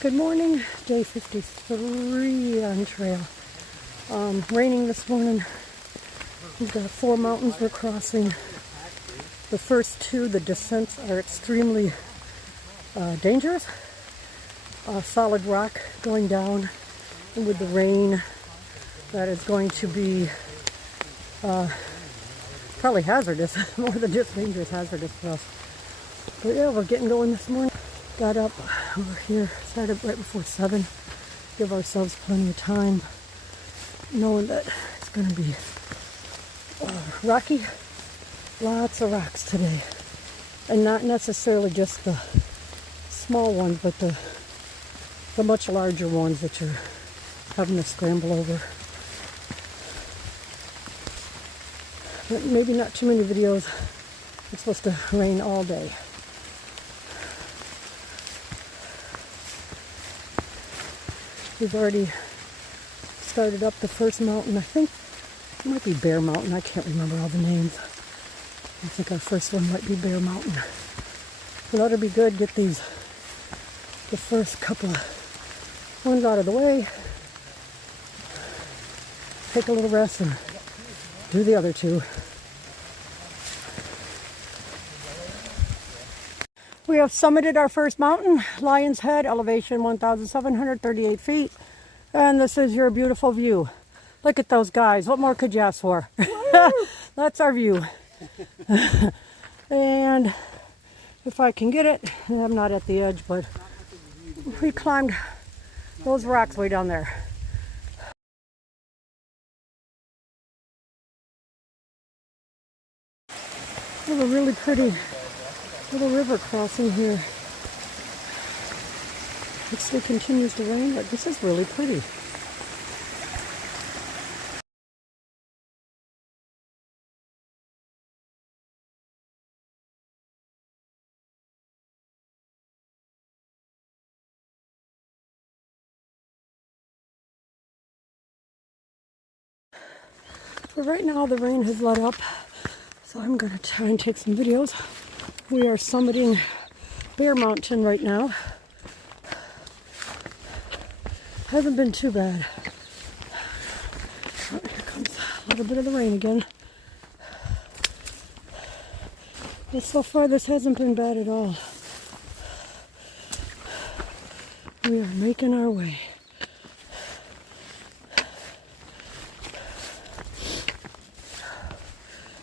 Good morning, day 53 on trail. Raining this morning. We've got 4 mountains we're crossing. The first 2, the descents are extremely dangerous. Solid rock going down, and with the rain, that is going to be probably hazardous, more than just dangerous, hazardous for us. But yeah, we're getting going this morning. Got up over here, started right before 7. Give ourselves plenty of time, knowing that it's going to be rocky. Lots of rocks today. And not necessarily just the small ones, but the much larger ones that you're having to scramble over. But maybe not too many videos. It's supposed to rain all day. We've already started up the first mountain. I think it might be Bear Mountain. I can't remember all the names. I think our first one might be Bear Mountain. So that'll be good. Get the first couple of ones out of the way. Take a little rest and do the other 2. We have summited our first mountain, Lion's Head, elevation 1,738 feet. And this is your beautiful view. Look at those guys. What more could you ask for? That's our view. And if I can get it, I'm not at the edge, but we climbed those rocks way down there. We have a really pretty little river crossing here. It still continues to rain, but this is really pretty. But right now the rain has let up, so I'm going to try and take some videos. We are summiting Bear Mountain right now. Hasn't been too bad. Oh, here comes a little bit of the rain again. But so far this hasn't been bad at all. We are making our way.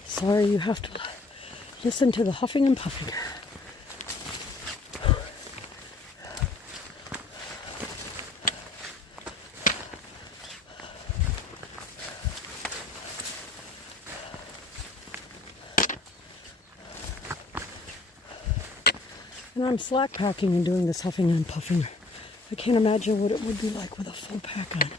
Sorry, you have to listen to the huffing and puffing. And I'm slack packing and doing this huffing and puffing. I can't imagine what it would be like with a full pack on.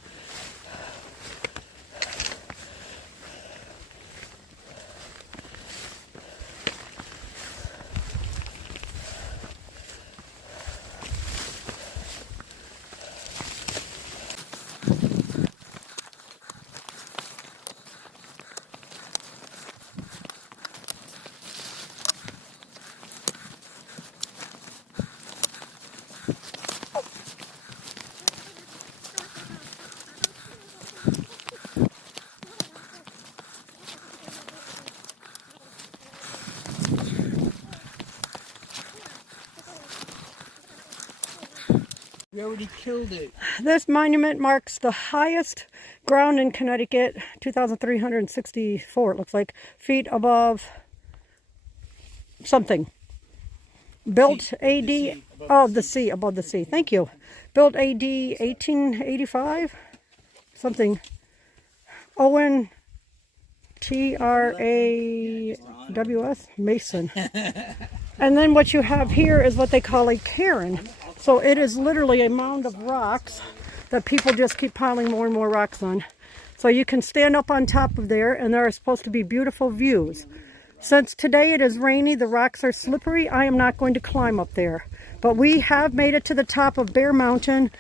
We already killed it. This monument marks the highest ground in Connecticut, 2,364, it looks like, feet above something. Built AD, above the sea. Thank you. Built AD 1885, something. Owen Traws, Mason. And then what you have here is what they call a cairn. So it is literally a mound of rocks that people just keep piling more and more rocks on. So you can stand up on top of there, and there are supposed to be beautiful views. Since today it is rainy, the rocks are slippery, I am not going to climb up there. But we have made it to the top of Bear Mountain.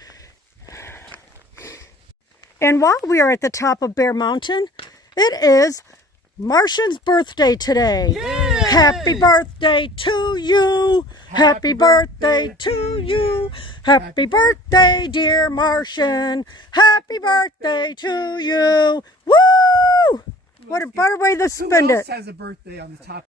And while we are at the top of Bear Mountain, it is Martian's birthday today. Yeah! Happy birthday to you. Happy birthday to you. Happy birthday, dear Martian. Happy birthday to you. Woo! What a better way to spend it. Who else has a birthday on the top?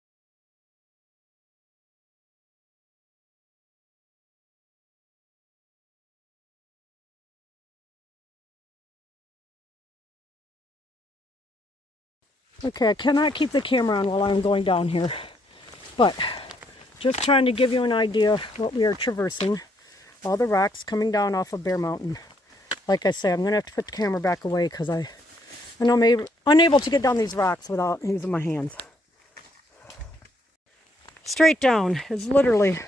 Okay, I cannot keep the camera on while I'm going down here, but just trying to give you an idea of what we are traversing. All the rocks coming down off of Bear Mountain. Like I say, I'm going to have to put the camera back away because I'm unable to get down these rocks without using my hands. Straight down is literally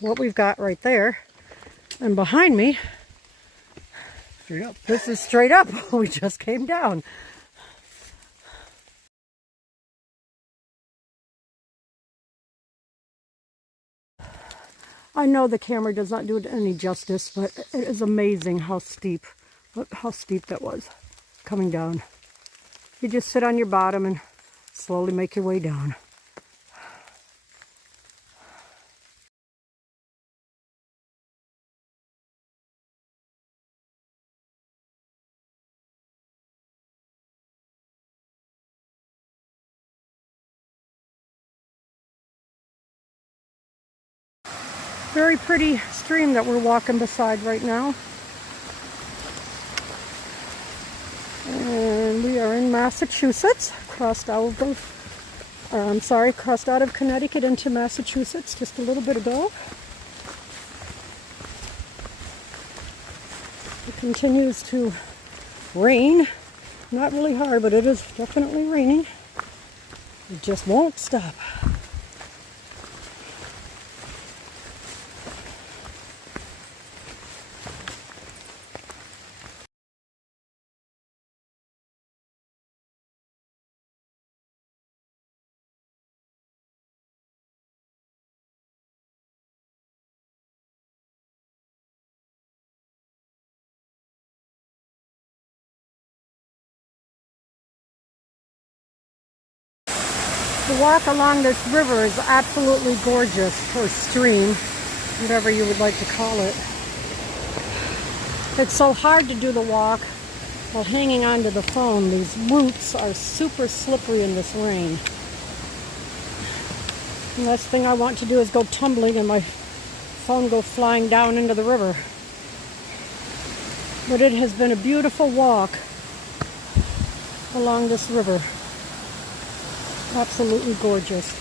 what we've got right there. And behind me, Straight up. This is straight up. We just came down. I know the camera does not do it any justice, but it is amazing how steep that was coming down. You just sit on your bottom and slowly make your way down. Very pretty stream that we're walking beside right now. And we are in Massachusetts, crossed out of Connecticut into Massachusetts just a little bit ago. It continues to rain. Not really hard, but it is definitely raining. It just won't stop. The walk along this river is absolutely gorgeous, or stream, whatever you would like to call it. It's so hard to do the walk while hanging onto the phone. These roots are super slippery in this rain. The last thing I want to do is go tumbling and my phone go flying down into the river. But it has been a beautiful walk along this river. Absolutely gorgeous.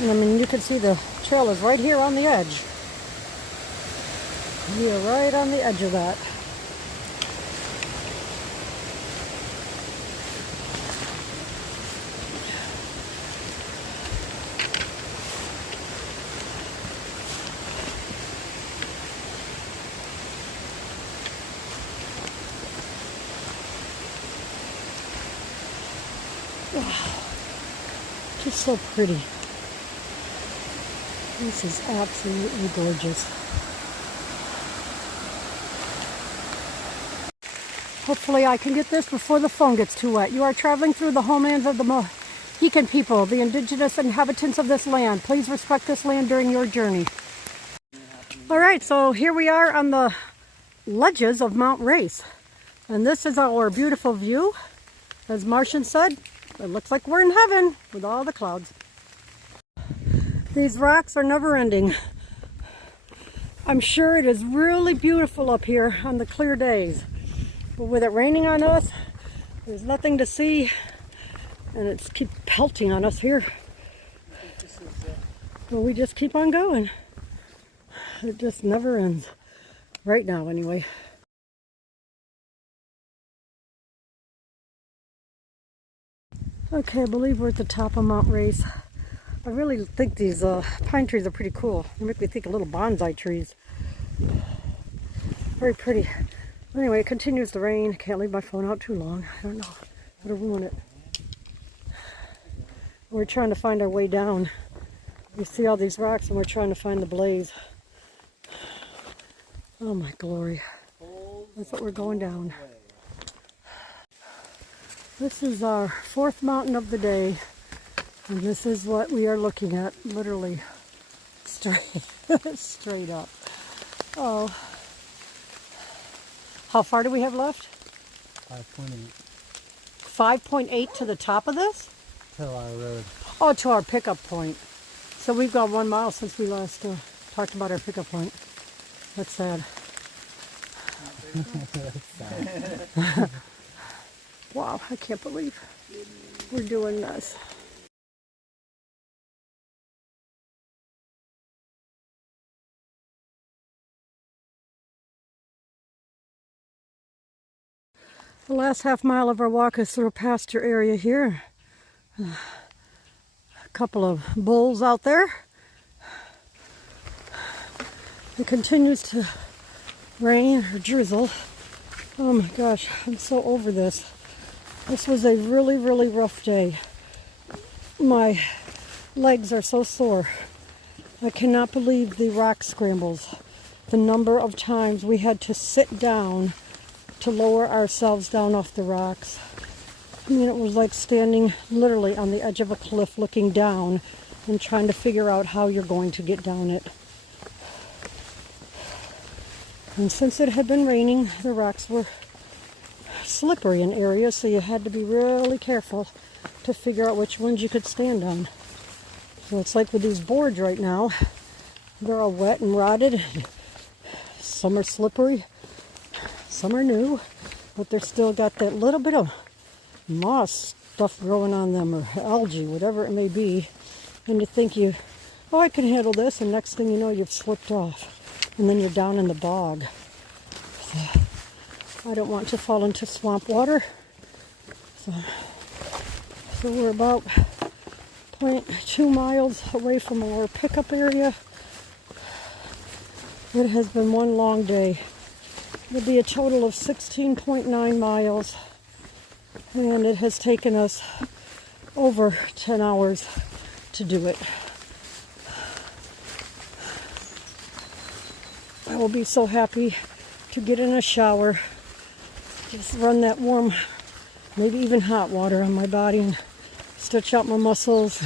And I mean, you can see the trail is right here on the edge. We are right on the edge of that. Wow, just so pretty. This is absolutely gorgeous. Hopefully I can get this before the phone gets too wet. You are traveling through the homelands of the Mohican people, the indigenous inhabitants of this land. Please respect this land during your journey. Alright, so here we are on the ledges of Mount Race. And this is our beautiful view. As Martian said, it looks like we're in heaven with all the clouds. These rocks are never ending. I'm sure it is really beautiful up here on the clear days. But with it raining on us, there's nothing to see. And it's keep pelting on us here. But we just keep on going. It just never ends. Right now, anyway. Okay, I believe we're at the top of Mount Race. I really think these pine trees are pretty cool. They make me think of little bonsai trees. Very pretty. Anyway, it continues to rain. Can't leave my phone out too long. I don't know. It'll ruin it. We're trying to find our way down. We see all these rocks and we're trying to find the blaze. Oh my glory. That's what we're going down. This is our fourth mountain of the day, and this is what we are looking at, literally straight up. Oh, how far do we have left? 5.8. 5.8 to the top of this? To our road. Oh, to our pickup point. So we've got 1 mile since we last talked about our pickup point. That's sad. Wow, I can't believe we're doing this. The last half mile of our walk is through a pasture area here. A couple of bulls out there. It continues to rain or drizzle. Oh my gosh, I'm so over this. This was a really, really rough day. My legs are so sore. I cannot believe the rock scrambles. The number of times we had to sit down to lower ourselves down off the rocks. I mean, it was like standing literally on the edge of a cliff looking down and trying to figure out how you're going to get down it. And since it had been raining, the rocks were slippery in areas, so you had to be really careful to figure out which ones you could stand on. So it's like with these boards right now, they're all wet and rotted. Some are slippery, some are new, but they're still got that little bit of moss stuff growing on them, or algae, whatever it may be. And you think I can handle this, and next thing you know, you've slipped off, and then you're down in the bog. So I don't want to fall into swamp water. So we're about 0.2 miles away from our pickup area. It has been one long day. It'll be a total of 16.9 miles, and it has taken us over 10 hours to do it. I will be so happy to get in a shower, just run that warm, maybe even hot water on my body and stretch out my muscles.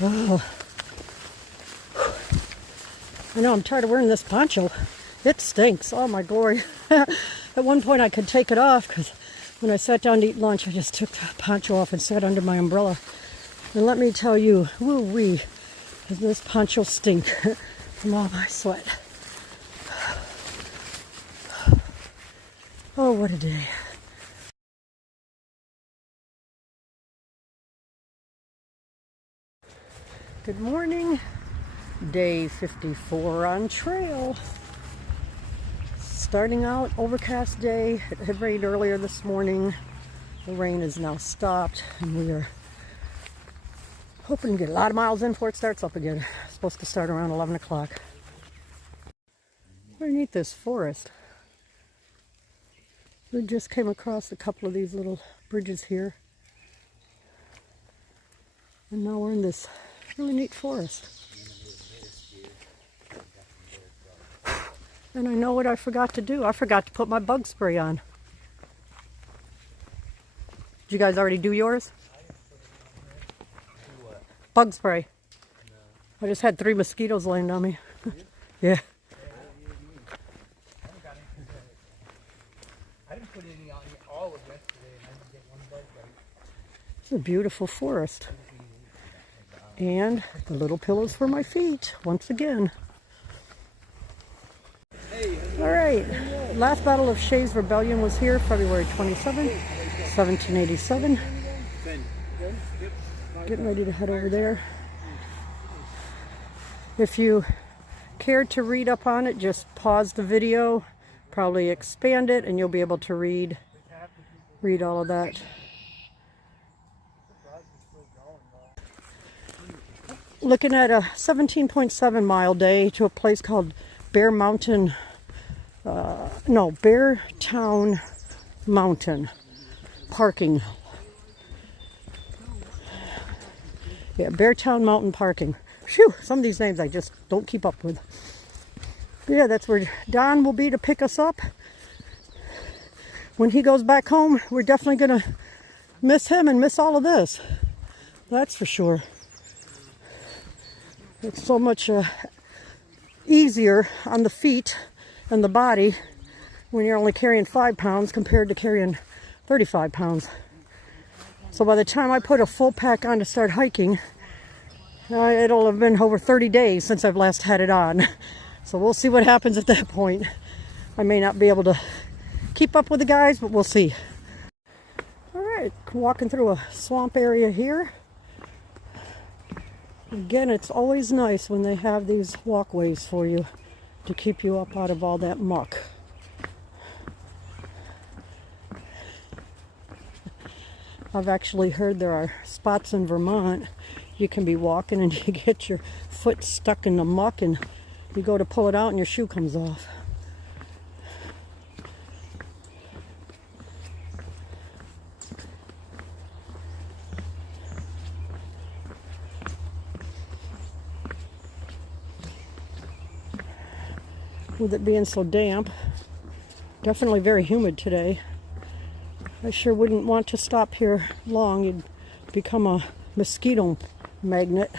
Oh. I know, I'm tired of wearing this poncho. It stinks. Oh my glory. At one point I could take it off because when I sat down to eat lunch, I just took the poncho off and sat under my umbrella. And let me tell you, woo-wee, does this poncho stink from all my sweat. Oh, what a day. Good morning. Day 54 on trail. Starting out, overcast day. It had rained earlier this morning. The rain is now stopped, and we are hoping to get a lot of miles in before it starts up again. It's supposed to start around 11 o'clock. Underneath this forest, we just came across a couple of these little bridges here. And now we're in this really neat forest. And I know what I forgot to do. I forgot to put my bug spray on. Did you guys already do yours? Bug spray. No. I just had 3 mosquitoes laying on me. Yeah. I didn't put any on all of yesterday, and I didn't get one bug bite. It's a beautiful forest. And the little pillows for my feet, once again. All right, last Battle of Shays Rebellion was here February 27, 1787. Getting ready to head over there. If you care to read up on it, just pause the video, probably expand it, and you'll be able to read all of that. Looking at a 17.7 mile day to a place called Beartown Mountain parking. Yeah, Beartown Mountain parking. Phew, some of these names I just don't keep up with. But yeah, that's where Don will be to pick us up. when he goes back home, we're definitely going to miss him and miss all of this. That's for sure. It's so much easier on the feet and the body when you're only carrying 5 pounds compared to carrying 35 pounds. So by the time I put a full pack on to start hiking, it'll have been over 30 days since I've last had it on. So we'll see what happens at that point. I may not be able to keep up with the guys, but we'll see. All right, walking through a swamp area here. Again, it's always nice when they have these walkways for you to keep you up out of all that muck. I've actually heard there are spots in Vermont you can be walking and you get your foot stuck in the muck and you go to pull it out and your shoe comes off. With it being so damp, definitely very humid today. I sure wouldn't want to stop here long. You'd become a mosquito magnet.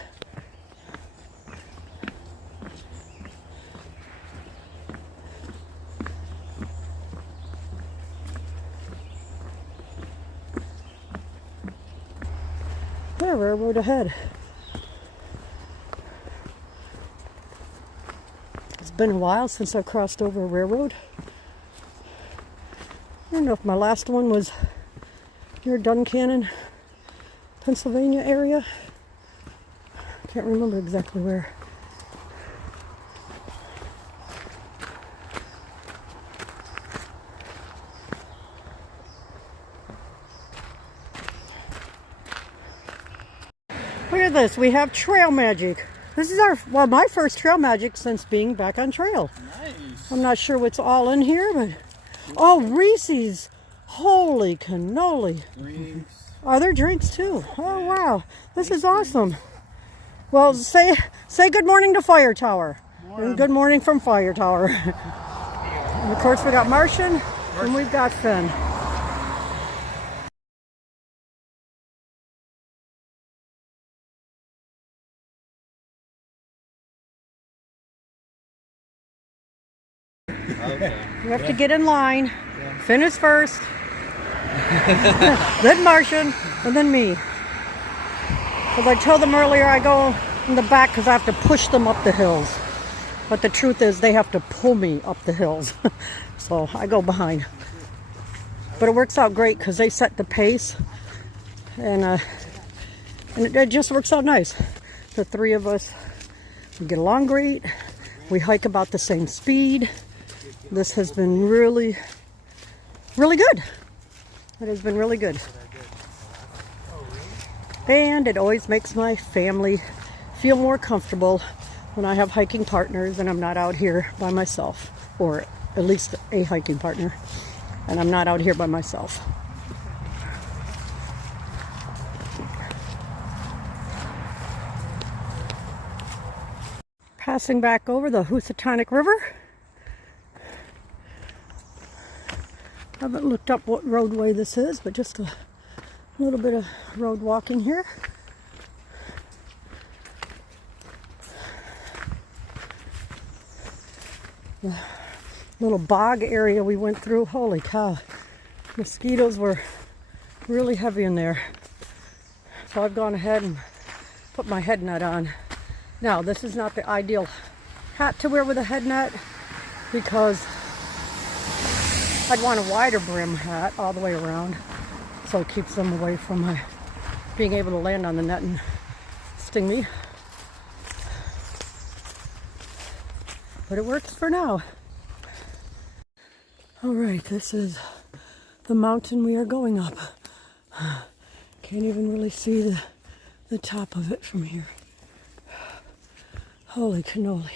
There, railroad ahead. It's been a while since I crossed over a railroad. I don't know if my last one was near Duncannon, Pennsylvania area. I can't remember exactly where. Look at this, we have trail magic. This is my first trail magic since being back on trail. Nice. I'm not sure what's all in here, but oh, Reese's. Holy cannoli. Drinks. Are there drinks too? Oh, wow. This is awesome. Well, say good morning to Fire Tower. And good morning from Fire Tower. And of course, we got Martian and we've got Finn. Okay. We have to get in line. Yeah. Finn is first. Then Martian, and then me. As I told them earlier, I go in the back because I have to push them up the hills. But the truth is, they have to pull me up the hills. So I go behind. But it works out great because they set the pace. And it just works out nice. The three of us, we get along great. We hike about the same speed. This has been really, really good. It has been really good. And it always makes my family feel more comfortable when I have hiking partners and I'm not out here by myself, or at least a hiking partner, and I'm not out here by myself. Passing back over the Housatonic River. I haven't looked up what roadway this is, but just a little bit of road walking here. The little bog area we went through, holy cow. Mosquitoes were really heavy in there. So I've gone ahead and put my head net on. Now, this is not the ideal hat to wear with a head net because I'd want a wider brim hat all the way around, so it keeps them away from my being able to land on the net and sting me. But it works for now. All right, this is the mountain we are going up. Can't even really see the top of it from here. Holy cannoli.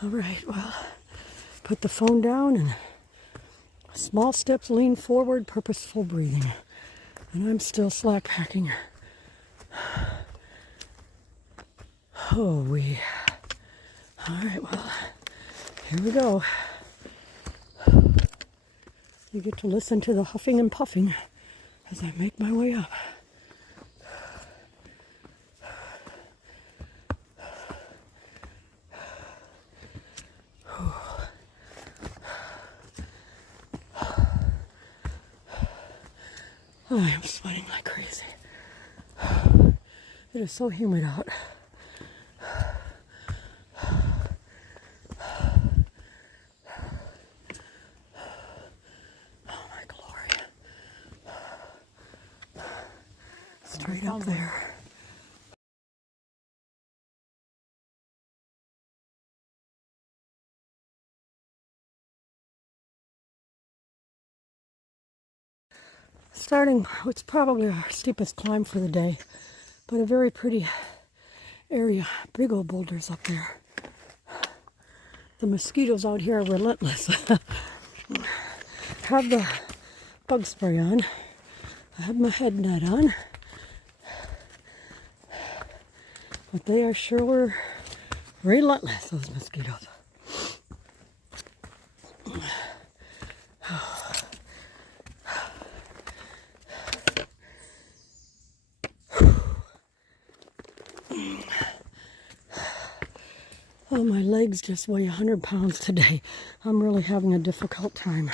All right, well, put the phone down and small steps, lean forward, purposeful breathing. And I'm still slack packing. Oh, all right, well, here we go. You get to listen to the huffing and puffing as I make my way up. I am sweating like crazy. It is so humid out. Oh my glory. Straight up there. Starting, it's probably our steepest climb for the day, but a very pretty area. Big old boulders up there. The mosquitoes out here are relentless. Have the bug spray on. I have my head net on. But they are sure relentless, those mosquitoes. Oh, my legs just weigh 100 pounds today. I'm really having a difficult time.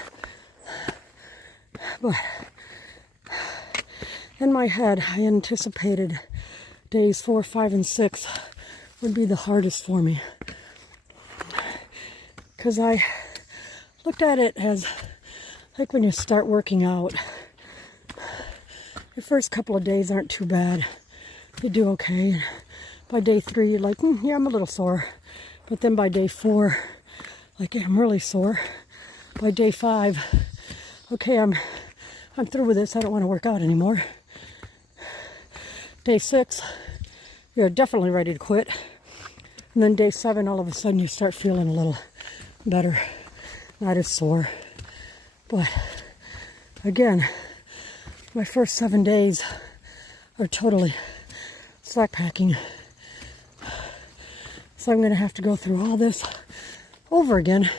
But in my head, I anticipated days 4, 5, and 6 would be the hardest for me. Because I looked at it as like when you start working out. The first couple of days aren't too bad. You do okay. By day 3, you're like, yeah, I'm a little sore. But then by day 4, like, I'm really sore. By day 5, okay, I'm through with this. I don't want to work out anymore. Day 6, you're definitely ready to quit. And then day 7, all of a sudden you start feeling a little better. Not as sore. But again, my first 7 days are totally slackpacking. So I'm going to have to go through all this over again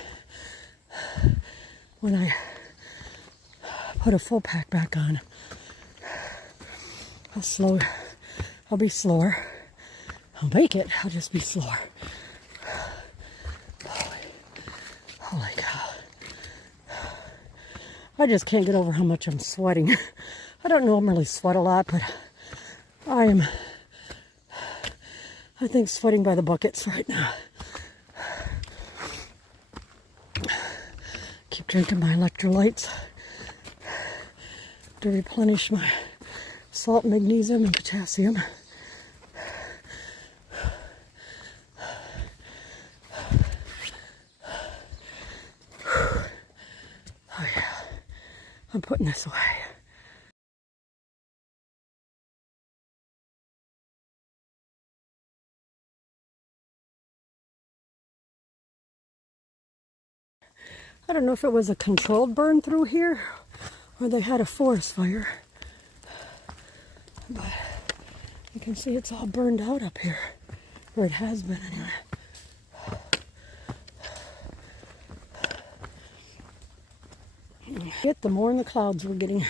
when I put a full pack back on. I'll be slower. I'll make it. I'll just be slower. Holy cow. I just can't get over how much I'm sweating. I don't normally sweat a lot, but I think sweating by the buckets right now. Keep drinking my electrolytes to replenish my salt, magnesium, and potassium. Oh yeah, I'm putting this away. I don't know if it was a controlled burn through here or they had a forest fire. But you can see it's all burned out up here. Or it has been anyway. The more in the clouds we're getting.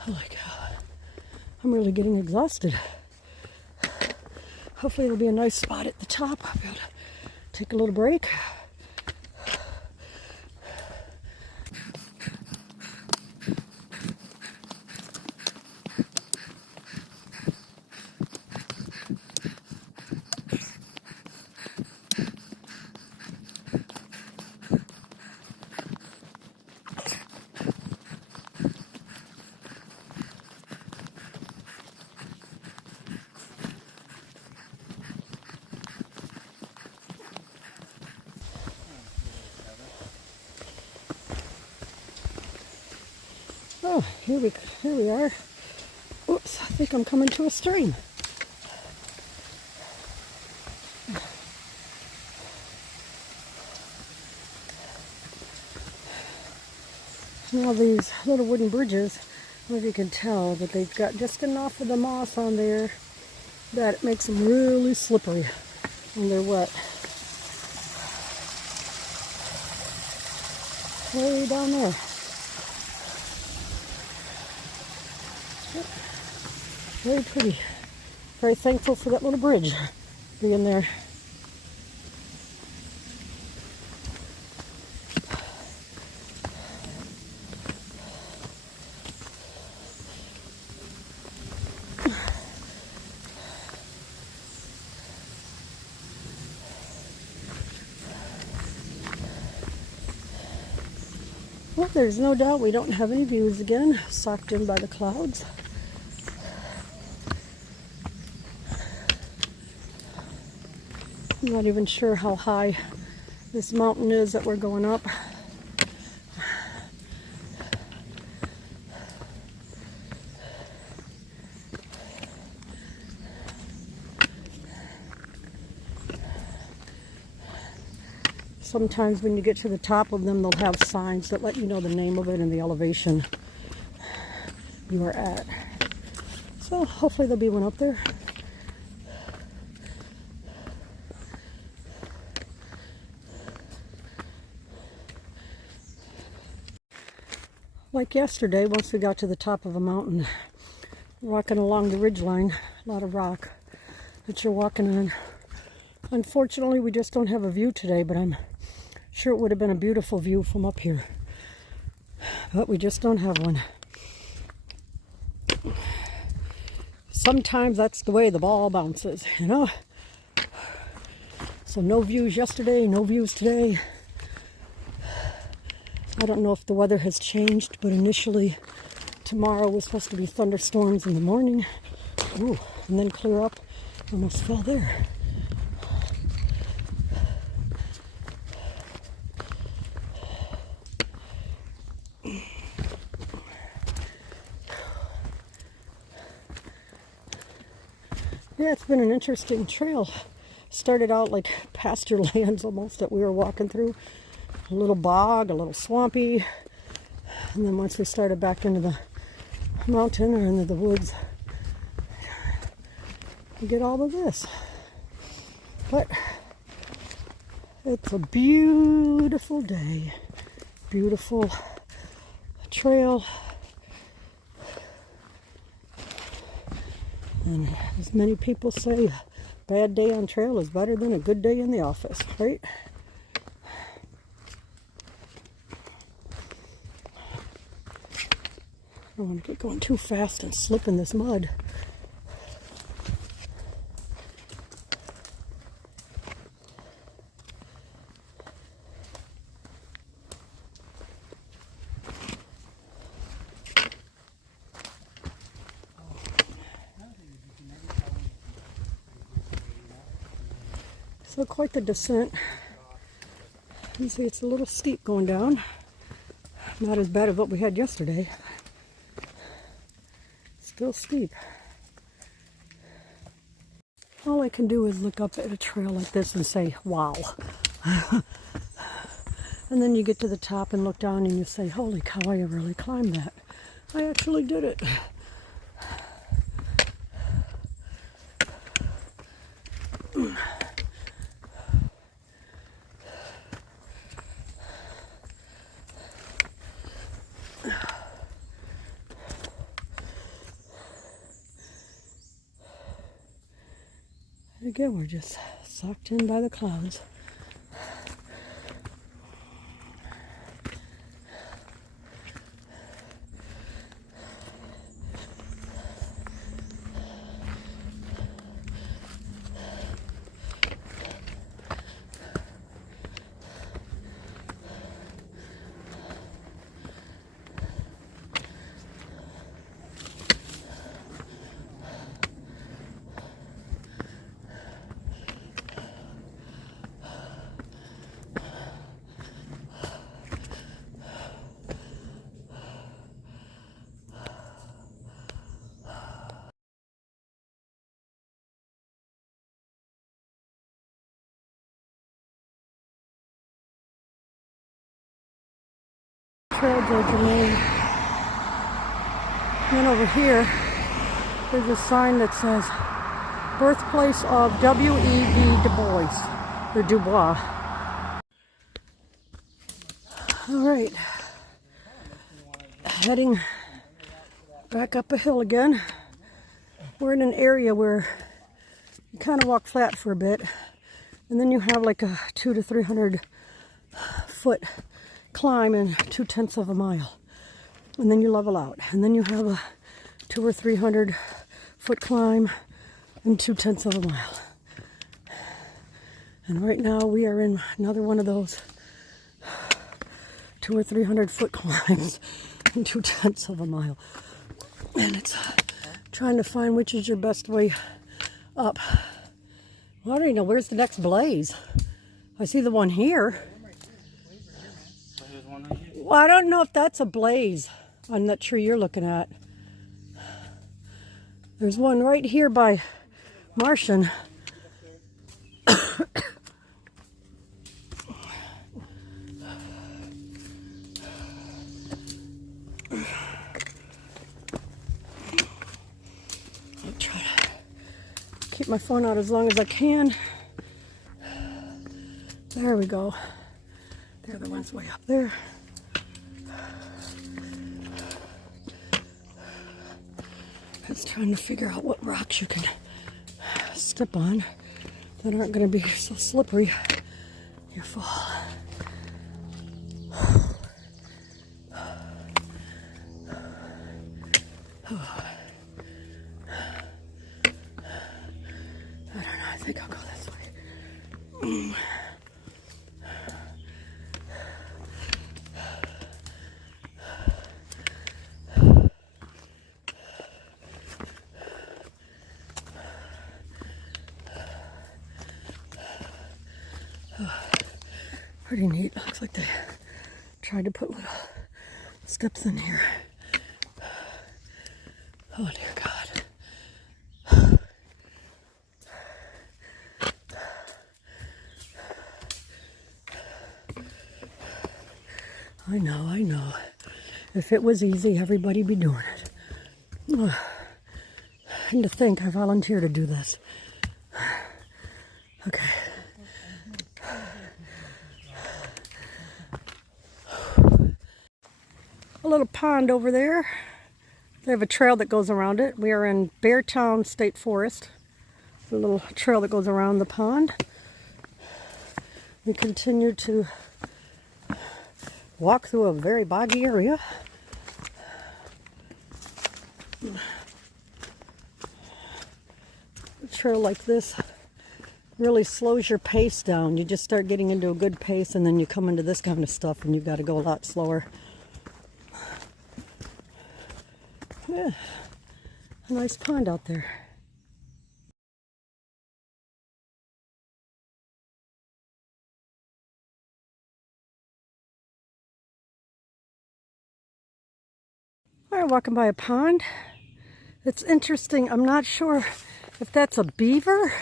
Holy cow. I'm really getting exhausted. Hopefully it'll be a nice spot at the top. I'll be able to take a little break. Oh, here we are. Oops, I think I'm coming to a stream. Now these little wooden bridges, I don't know if you can tell, but they've got just enough of the moss on there that it makes them really slippery when they're wet. Way down there. Very pretty. Very thankful for that little bridge being there. Well, there's no doubt we don't have any views again, socked in by the clouds. I'm not even sure how high this mountain is that we're going up. Sometimes when you get to the top of them, they'll have signs that let you know the name of it and the elevation you are at. So hopefully there'll be one up there. Like yesterday, once we got to the top of a mountain, walking along the ridgeline, a lot of rock that you're walking on. Unfortunately, we just don't have a view today, but I'm sure it would have been a beautiful view from up here. But we just don't have one. Sometimes that's the way the ball bounces, you know? So no views yesterday, no views today. I don't know if the weather has changed, but initially tomorrow was supposed to be thunderstorms in the morning. Ooh, and then clear up. Almost fell there. Yeah, it's been an interesting trail. Started out like pasture lands almost that we were walking through. A little bog, a little swampy. And then once we started back into the mountain or into the woods, you get all of this. But it's a beautiful day. Beautiful trail. And as many people say, a bad day on trail is better than a good day in the office, right? I don't want to get going too fast and slip in this mud. So quite the descent. You see it's a little steep going down. Not as bad as what we had yesterday. Still steep. All I can do is look up at a trail like this and say, wow. And then you get to the top and look down and you say, holy cow, I really climbed that. I actually did it. Again, we're just sucked in by the clouds. Trails open there. And then over here, there's a sign that says birthplace of W.E.B. Du Bois, or Dubois. All right, heading back up a hill again. We're in an area where you kind of walk flat for a bit, and then you have like a 200 to 300 foot climb in 2/10 of a mile, and then you level out, and then you have a 200 or 300 foot climb in 2/10 of a mile. And right now we are in another one of those 200 or 300 foot climbs in 2/10 of a mile, and it's trying to find which is your best way up. Well, I don't even know, where's the next blaze? I see the one here. Well, I don't know if that's a blaze on that tree you're looking at. There's one right here by Martian. I'll try to keep my phone out as long as I can. There we go. The other one's way up there. It's trying to figure out what rocks you can step on that aren't going to be so slippery you fall. I don't know, I think I'll go this way. Pretty neat. Looks like they tried to put little steps in here. Oh dear God. I know. If it was easy, everybody'd be doing it. And to think I volunteered to do this. Okay. A little pond over there. They have a trail that goes around it. We are in Beartown State Forest. A little trail that goes around the pond. We continue to walk through a very boggy area. A trail like this really slows your pace down. You just start getting into a good pace, and then you come into this kind of stuff and you've got to go a lot slower. Yeah, a nice pond out there. All right, walking by a pond. It's interesting. I'm not sure if that's a beaver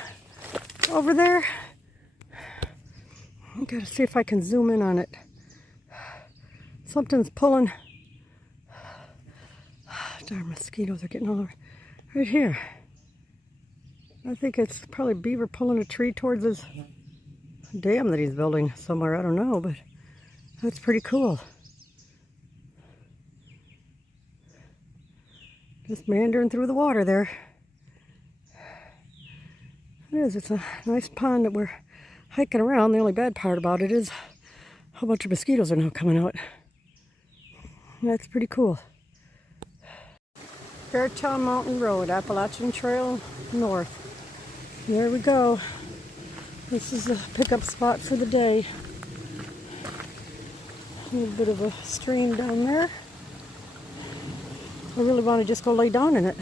over there. I gotta see if I can zoom in on it. Something's pulling. Darn mosquitoes are getting all over. Right here. I think it's probably a beaver pulling a tree towards his dam that he's building somewhere. I don't know, but that's pretty cool. Just meandering through the water there. It is. It's a nice pond that we're hiking around. The only bad part about it is a whole bunch of mosquitoes are now coming out. That's pretty cool. Beartown Mountain Rd, Appalachian Trail North. There we go. This is the pickup spot for the day. A little bit of a stream down there. I really want to just go lay down in it.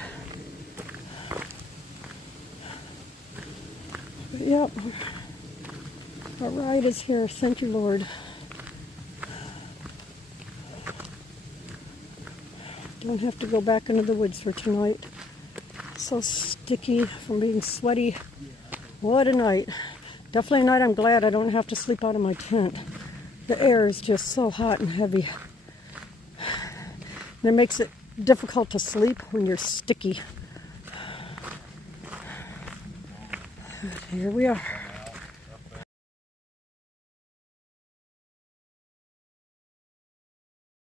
But yep, our ride is here. Thank you, Lord. Don't have to go back into the woods for tonight. So sticky from being sweaty. What a night. Definitely a night I'm glad I don't have to sleep out of my tent. The air is just so hot and heavy. And it makes it difficult to sleep when you're sticky. Here we are.